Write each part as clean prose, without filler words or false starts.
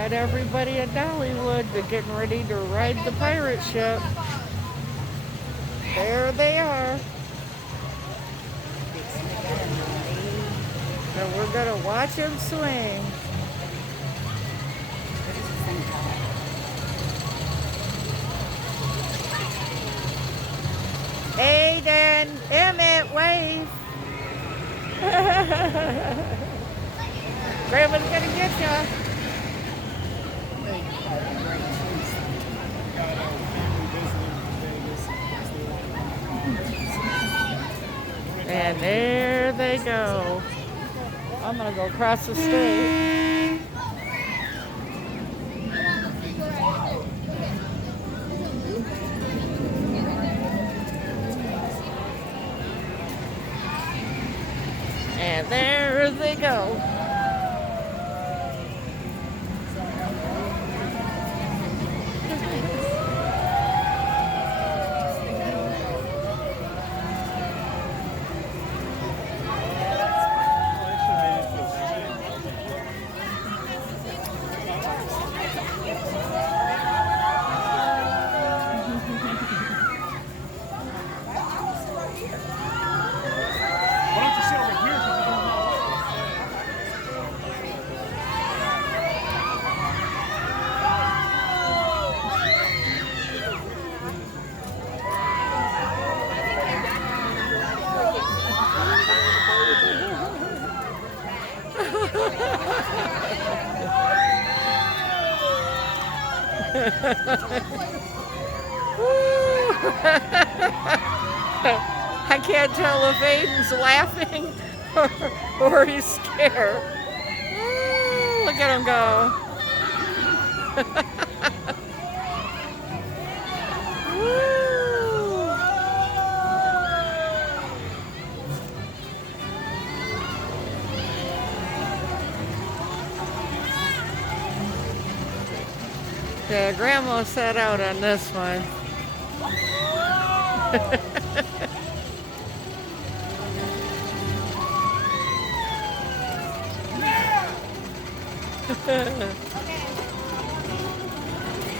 got everybody at Dollywood. They're getting ready to ride the pirate ship. There they are. So we're going to watch them swing. Aiden, Emmett, wave. Grandma's going to get you. And there they go. I'm going to go across the street. And there they go. I can't tell if Aiden's laughing or he's scared. Look at him go. Yeah, Grandma sat out on this one.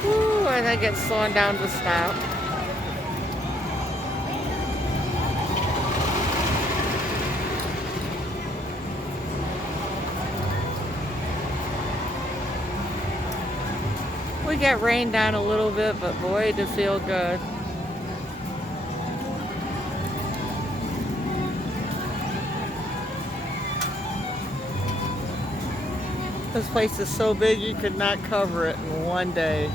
Ooh, I think it's slowing down to stop. We got rained on a little bit, but boy, to feel good. This place is so big you could not cover it in one day.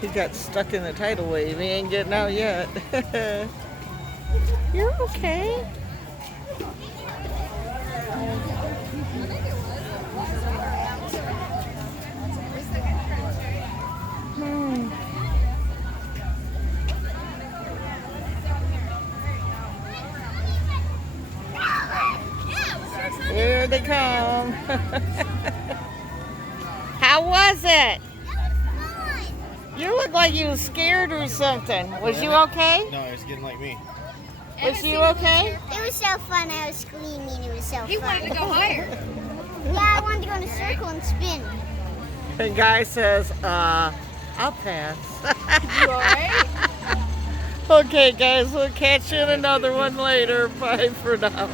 He got stuck in the tidal wave. He ain't getting out yet. You're okay. Here they come. How was it? You look like you was scared or something. Was you okay? No, it was getting like me. Was you okay? It was so fun. I was screaming. It was so fun. He wanted to go higher. Yeah, I wanted to go in a circle and spin. And guy says, I'll pass. You alright? Okay, guys, we'll catch you in another one later. Bye for now.